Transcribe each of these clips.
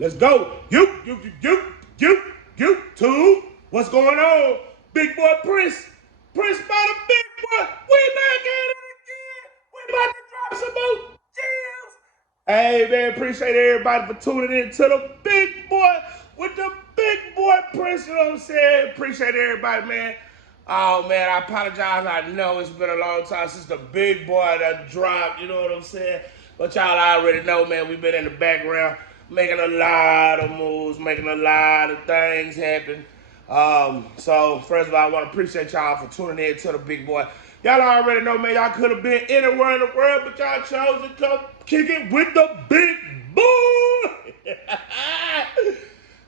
Let's go. YouTube. What's going on? Big boy Prince. Prince by the big boy. We back at it again. We about to drop some more gems. Hey, man, appreciate everybody for tuning in to the big boy with the big boy Prince. You know what I'm saying? Appreciate everybody, man. Oh, man, I apologize. I know it's been a long time since the big boy that dropped. You know what I'm saying? But y'all already know, man, we've been in the background making a lot of moves, making a lot of things happen. So, first of all, I want to appreciate y'all for tuning in to the big boy. Y'all already know, man, y'all could have been anywhere in the world, but y'all chose to come kick it with the big boy.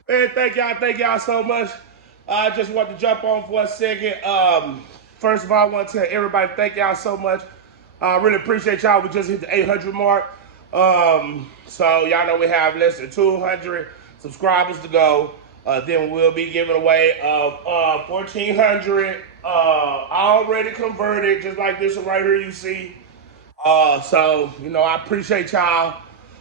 Man, thank y'all so much. I just want to jump on for a second. First of all, I want to tell everybody thank y'all so much. I really appreciate y'all. We just hit the 800 mark. So y'all know we have less than 200 subscribers to go. Then we'll be giving away 1,400 already converted, just like this one right here you see. So, you know, I appreciate y'all.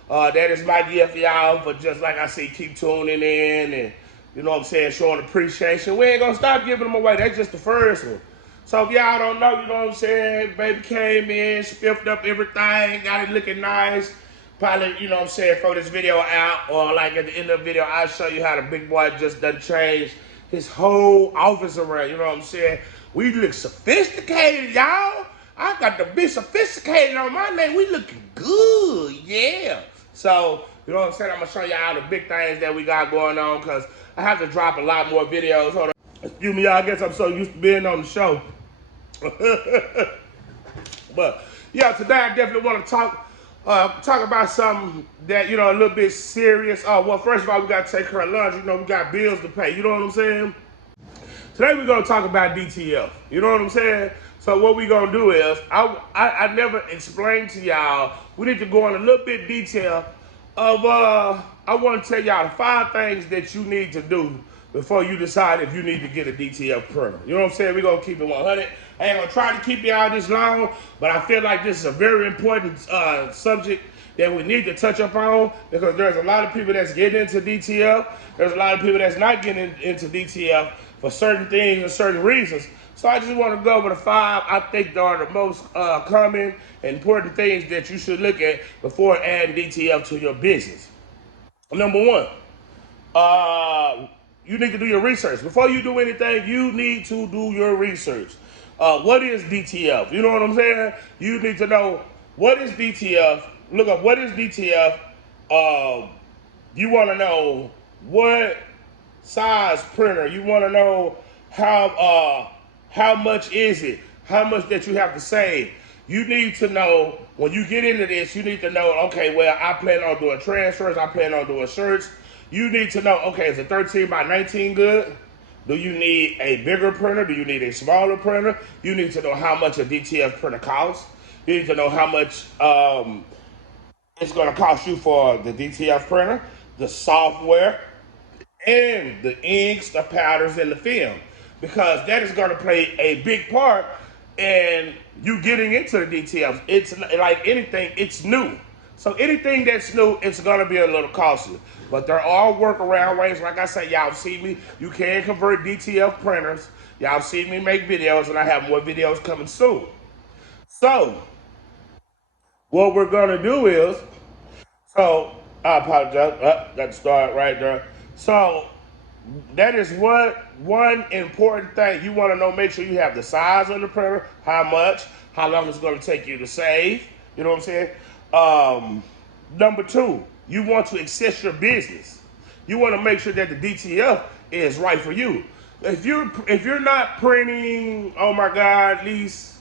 That is my gift for y'all. But just like I say, keep tuning in and, you know what I'm saying, showing appreciation. We ain't gonna stop giving them away. That's just the first one. So if y'all don't know, you know what I'm saying, baby came in, spiffed up everything, got it looking nice. Probably, you know what I'm saying, throw this video out, or like at the end of the video, I'll show you how the big boy just done changed his whole office around, you know what I'm saying? We look sophisticated, y'all. I got to be sophisticated on my name. We looking good, yeah. So, you know what I'm saying? I'm going to show y'all the big things that we got going on, because I have to drop a lot more videos. Hold on. Excuse me, y'all. I guess I'm so used to being on the show. But, yeah, today I definitely want to talk about something that, you know, a little bit serious. Well, first of all, we got to take care of lunch. You know, we got bills to pay. You know what I'm saying? Today we're going to talk about DTF. You know what I'm saying? So what we're going to do is, I never explained to y'all, we need to go in a little bit detail of, I want to tell y'all the 5 things that you need to do before you decide if you need to get a DTF printer. You know what I'm saying? We're going to keep it 100. I ain't going to try to keep y'all this long, but I feel like this is a very important subject that we need to touch up on, because there's a lot of people that's getting into DTF. There's a lot of people that's not getting into DTF for certain things and certain reasons. So I just want to go over the 5 I think are the most common and important things that you should look at before adding DTF to your business. Number 1, you need to do your research. Before you do anything, you need to do your research. What is DTF? You know what I'm saying? You need to know what is DTF. Look up what is DTF. You want to know what size printer. You want to know how much is it? How much that you have to save? You need to know, when you get into this, you need to know, okay, well, I plan on doing transfers. I plan on doing shirts. You need to know, okay, is a 13 by 19 good? Do you need a bigger printer? Do you need a smaller printer? You need to know how much a DTF printer costs. You need to know how much it's going to cost you for the DTF printer, the software, and the inks, the powders, and the film. Because that is going to play a big part in you getting into the DTF. It's like anything, it's new. So anything that's new, it's going to be a little costly. But there are workaround ways. Like I said, y'all see me. You can convert DTF printers. Y'all see me make videos, and I have more videos coming soon. So what we're going to do is, I apologize. Got to start right there. So that is one important thing. You want to know, make sure you have the size of the printer, how much, how long it's going to take you to save. You know what I'm saying? Number 2, you want to access your business. You want to make sure that the DTF is right for you. If you're not printing, oh my God, at least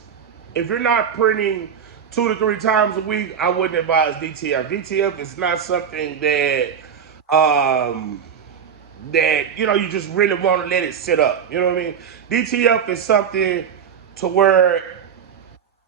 if you're not printing 2 to 3 times a week, I wouldn't advise DTF. DTF is not something that you know, you just really want to let it sit up. You know what I mean? DTF is something to where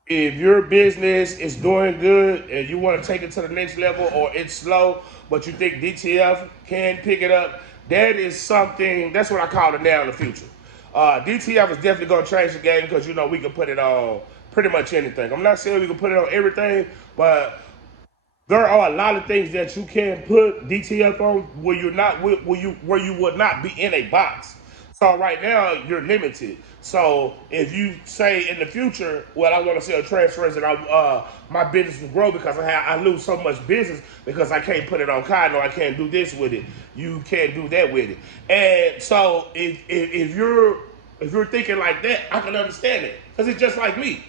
if your business is doing good and you want to take it to the next level, or it's slow, but you think DTF can pick it up, that is something, that's what I call it now in the future. DTF is definitely going to change the game, because, you know, we can put it on pretty much anything. I'm not saying we can put it on everything, but there are a lot of things that you can put DTF on where you're not where you would not be in a box. So right now you're limited. So if you say in the future, well, I want to sell transfers and my business will grow because I lose so much business because I can't put it on cotton or I can't do this with it. You can't do that with it. And so if you're thinking like that, I can understand it because it's just like me.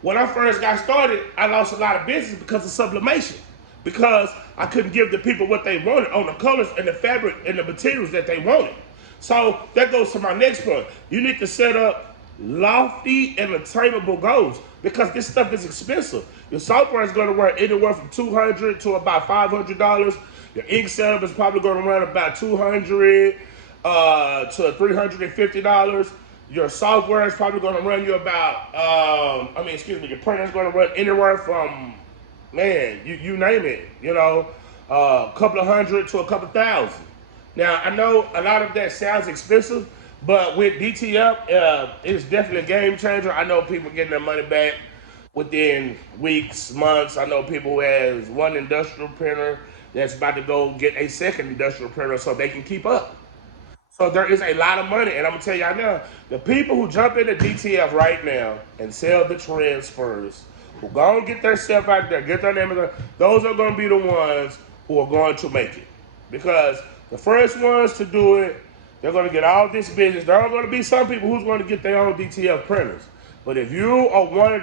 When I first got started, I lost a lot of business because of sublimation. Because I couldn't give the people what they wanted on the colors and the fabric and the materials that they wanted. So that goes to my next point. You need to set up lofty and attainable goals because this stuff is expensive. Your software is going to run anywhere from $200 to about $500. Your ink setup is probably going to run about $200 to $350. Your software is probably going to run you about, your printer is going to run anywhere from, man, you name it, a couple of hundred to a couple thousand. Now, I know a lot of that sounds expensive, but with DTF, it's definitely a game changer. I know people getting their money back within weeks, months. I know people who has one industrial printer that's about to go get a second industrial printer so they can keep up. So there is a lot of money, and I'm gonna tell y'all now, the people who jump into DTF right now and sell the transfers, who go and get their stuff out there, get their name, those are gonna be the ones who are going to make it. Because the first ones to do it, they're gonna get all this business. There are gonna be some people who's gonna get their own DTF printers. But if you are one of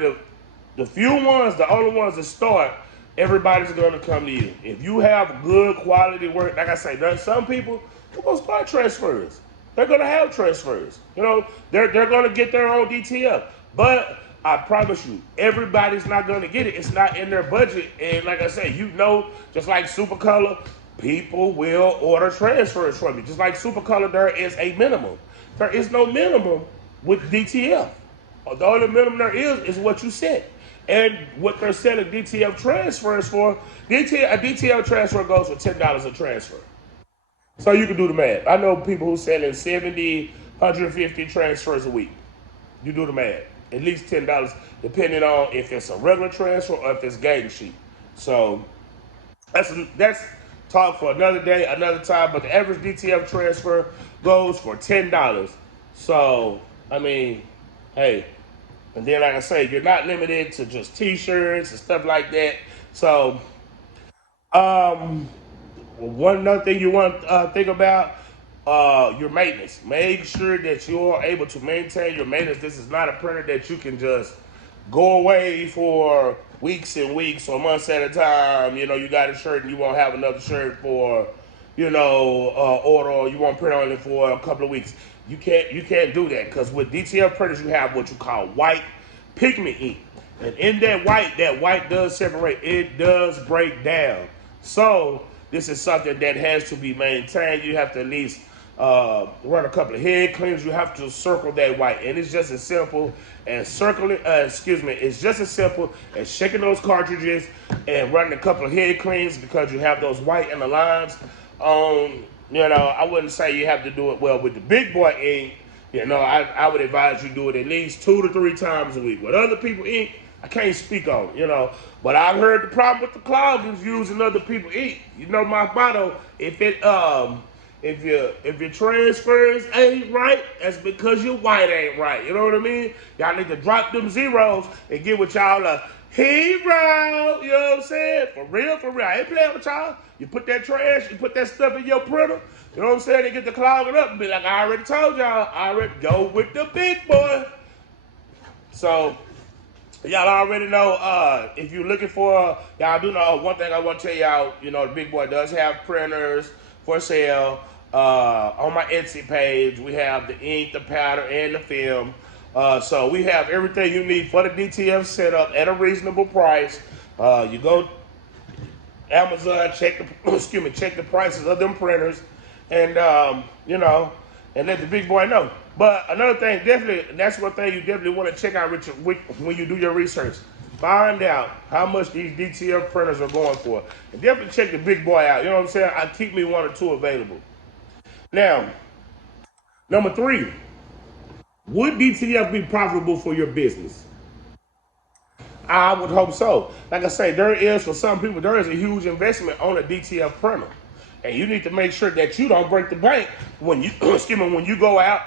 the few ones, the only ones that start, everybody's gonna come to you. If you have good quality work, like I say, there's some people who gonna start transfers. They're gonna have transfers. They're gonna get their own DTF. But I promise you, everybody's not gonna get it. It's not in their budget. And like I said, just like Supercolor, people will order transfers from you. Just like Supercolor, there is a minimum. There is no minimum with DTF. The only minimum there is what you set. And what they're selling DTF transfers for, a DTF transfer goes for $10 a transfer. So you can do the math. I know people who selling 70, 150 transfers a week. You do the math. At least $10, depending on if it's a regular transfer or if it's game sheet. So that's talk for another day, another time. But the average DTF transfer goes for $10. So hey. And then, like I say, you're not limited to just T-shirts and stuff like that. So, one another thing you want to think about, your maintenance. Make sure that you are able to maintain your maintenance. This is not a printer that you can just go away for weeks and weeks or months at a time. You got a shirt and you won't have another shirt for, order, or you won't print on it for a couple of weeks. You can't do that because with DTF printers you have what you call white pigment ink, and in that white does separate. It does break down. So this is something that has to be maintained. You have to at least run a couple of head cleans. You have to circle that white, and it's just as simple as circling. It's just as simple as shaking those cartridges and running a couple of head cleans because you have those white in the lines. I wouldn't say you have to do it well with the big boy ink. I would advise you do it at least 2 to 3 times a week. With other people ink, I can't speak on, but I've heard the problem with the cloud is using other people ink. My motto, if your transfers ain't right, that's because your white ain't right. You know what I mean? Y'all need to drop them zeros and get with y'all a hero. You know what I'm saying? For real. I ain't playing with y'all. You put that trash, you put that stuff in your printer. You know what I'm saying? They get to clogging up and be like, I already told y'all. I already go with the big boy. So y'all already know, if you're looking for, y'all do know one thing I want to tell y'all, the big boy does have printers for sale. On my Etsy page, we have the ink, the powder, and the film. So we have everything you need for the DTF setup at a reasonable price. You go Amazon, check the prices of them printers, and and let the big boy know. But another thing, definitely, that's one thing you definitely want to check out, Richard, when you do your research. Find out how much these DTF printers are going for, and definitely check the big boy out. You know what I'm saying? I keep me 1 or 2 available. Now, number 3, would DTF be profitable for your business? I would hope so. Like I say, there is, for some people, there is a huge investment on a DTF printer. And you need to make sure that you don't break the bank when you, excuse me, when you go out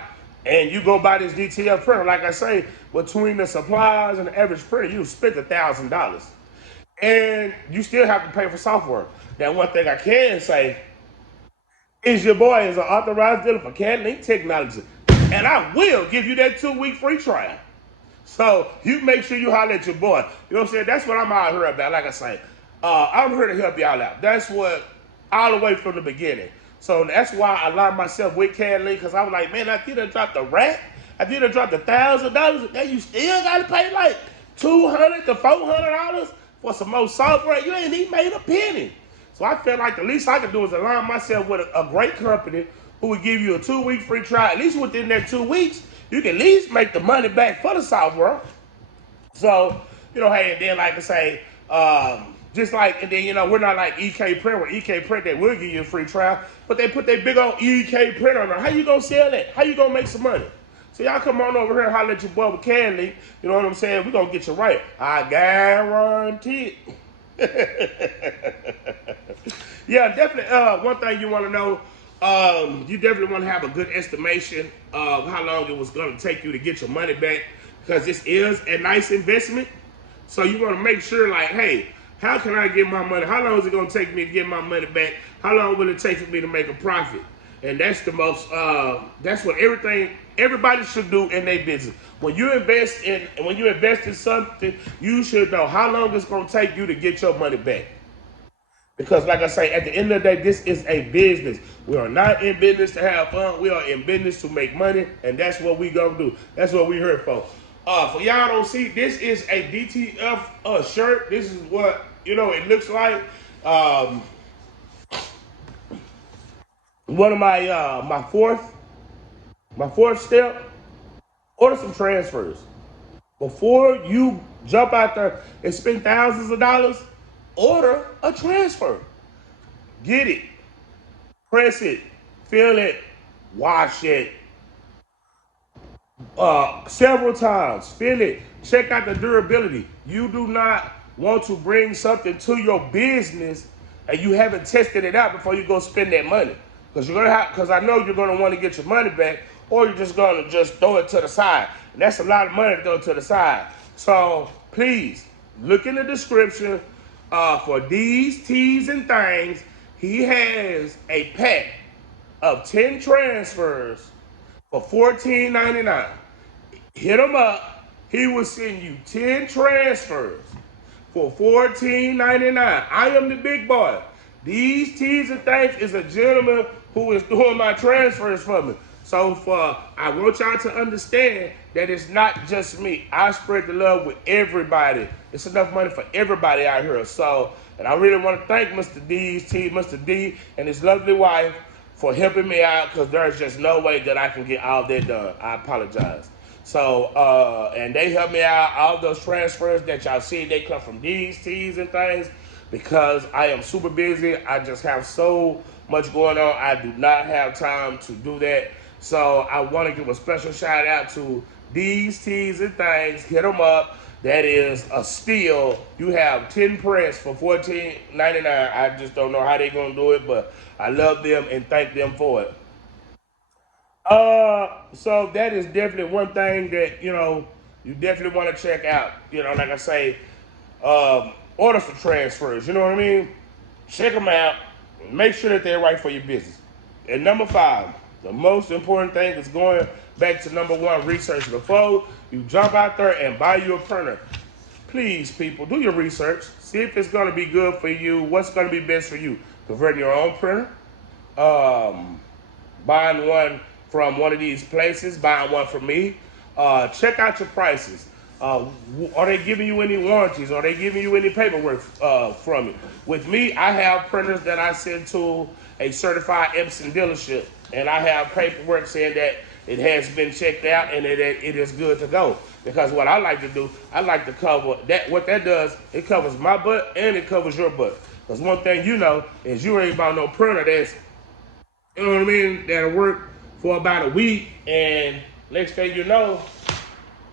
and you go buy this DTF printer. Like I say, between the supplies and the average printer, you spent $1,000. And you still have to pay for software. Now, one thing I can say is your boy is an authorized dealer for CAD technology. And I will give you that 2-week free trial. So you make sure you holler at your boy. You know what I'm saying? That's what I'm out here about. Like I say, I'm here to help y'all out. That's what, all the way from the beginning. So that's why I aligned myself with CAD because I was like, man, I did drop the rack. I did drop the $1,000. Now you still got to pay like $200 to $400 for some more software. You ain't even made a penny. So I felt like the least I could do is align myself with a great company who would give you a 2-week free trial. At least within that 2 weeks, you can at least make the money back for the software. So, you know, hey, and then like I say, just like, and then, you know, we're not like EK Print, where EK Print, they will give you a free trial, but they put their big old EK Print on there. How you gonna sell that? How you gonna make some money? So y'all come on over here and holler at your boy with Candy. You know what I'm saying? We're gonna get you right. I guarantee it. Yeah, definitely. One thing you want to know, you definitely want to have a good estimation of how long it was going to take you to get your money back, because this is a nice investment. So you want to make sure, like, hey, how can I get my money? How long is it going to take me to get my money back? How long will it take for me to make a profit? And that's the most, that's what everybody should do in their business. When you invest in something, you should know how long it's going to take you to get your money back. Because like I say, at the end of the day, this is a business. We are not in business to have fun. We are in business to make money, and that's what we gonna do. That's what we here for. For y'all don't see, this is a DTF shirt. This is what, you know, it looks like. One of my fourth step, order some transfers. Before you jump out there and spend thousands of dollars, order a transfer. Get it, press it, fill it, wash it several times, fill it, check out the durability. You do not want to bring something to your business and you haven't tested it out before you go spend that money. Because I know you're gonna want to get your money back, or you're just gonna throw it to the side. And that's a lot of money to throw to the side. So please look in the description for these teas and things. He has a pack of 10 transfers for $14.99. Hit him up. He will send you 10 transfers for $14.99. I am the big boy. These teas and things is a gentleman who is doing my transfers for me. So I want y'all to understand that it's not just me. I spread the love with everybody. It's enough money for everybody out here. So, and I really want to thank Mr. D, and his lovely wife for helping me out, because there's just no way that I can get all that done. I apologize. So, and they helped me out. All those transfers that y'all see, they come from these teas and things, because I am super busy. I just have so much going on. I do not have time to do that. So I want to give a special shout out to these teas and things. Hit them up. That is a steal. You have 10 prints for $14.99. I just don't know how they're going to do it, but I love them and thank them for it. So that is definitely one thing that, you know, you definitely want to check out. You know, like I say, order some transfers. You know what I mean? Check them out. Make sure that they're right for your business. And number 5, the most important thing is going back to number 1, research. Before you jump out there and buy you a printer, please, people, do your research. See if it's going to be good for you, what's going to be best for you. Converting your own printer, buying one from one of these places, buying one from me. Check out your prices. Are they giving you any warranties? Are they giving you any paperwork from it? With me, I have printers that I send to a certified Epson dealership, and I have paperwork saying that it has been checked out and that it is good to go. Because what I like to do, I like to cover that. What that does, it covers my butt and it covers your butt. Because one thing you know is you ain't about no printer that's, you know what I mean, that'll work for about a week, and next thing you know,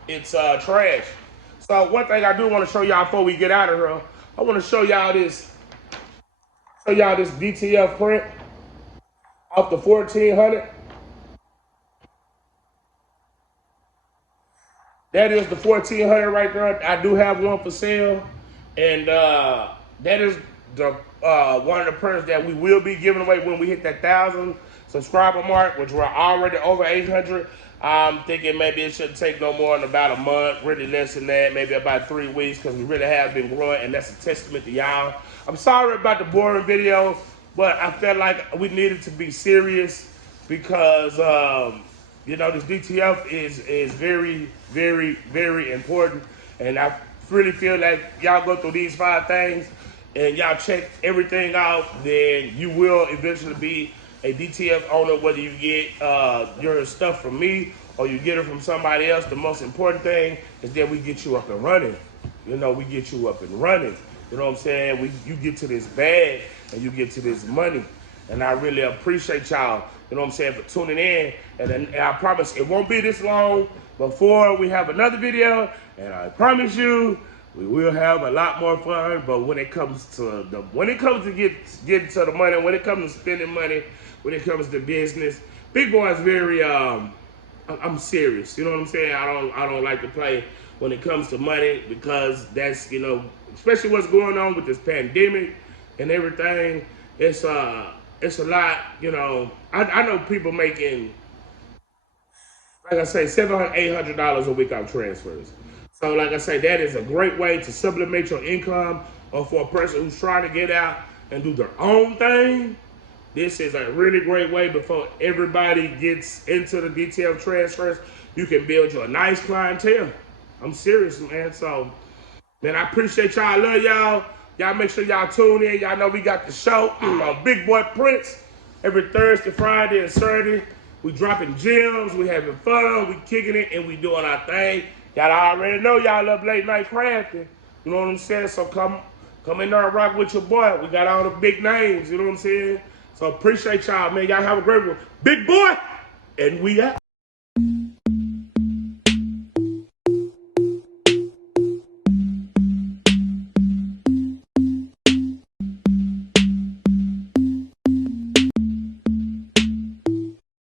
it's trash. So one thing I do want to show y'all before we get out of here, I want to show y'all this DTF print off the 1400. That is the 1400 right there. I do have one for sale, and that is the one of the prints that we will be giving away when we hit that 1,000 subscriber mark, which we're already over 800. I'm thinking maybe it shouldn't take no more than about a month, really less than that, maybe about 3 weeks, because we really have been growing, and that's a testament to y'all. I'm sorry about the boring video, but I felt like we needed to be serious because you know, this DTF is very, very, very important. And I really feel like y'all go through these 5 things and y'all check everything out, then you will eventually be a DTF owner, whether you get your stuff from me or you get it from somebody else. The most important thing is that we get you up and running. You know, we get you up and running. You know what I'm saying? You get to this bag and you get to this money. And I really appreciate y'all, you know what I'm saying, for tuning in. And I promise it won't be this long before we have another video. And I promise you, we will have a lot more fun. But when it comes to getting to the money, when it comes to spending money, when it comes to business, Big Boy is very I'm serious. You know what I'm saying? I don't like to play when it comes to money, because that's, you know, especially what's going on with this pandemic and everything. It's a lot, you know. I know people making, like I say, $700, $800 a week on transfers. So like I say, that is a great way to supplement your income, or for a person who's trying to get out and do their own thing. This is a really great way before everybody gets into the DTF transfers. You can build you a nice clientele. I'm serious, man. So, man, I appreciate y'all. I love y'all. Y'all make sure y'all tune in. Y'all know we got the show on Big Boy Prince every Thursday, Friday, and Saturday. We dropping gems. We having fun. We kicking it, and we doing our thing. Y'all already know y'all love late night crafting. You know what I'm saying? So come in there and rock with your boy. We got all the big names. You know what I'm saying? So appreciate y'all, man. Y'all have a great one. Big Boy, and we out.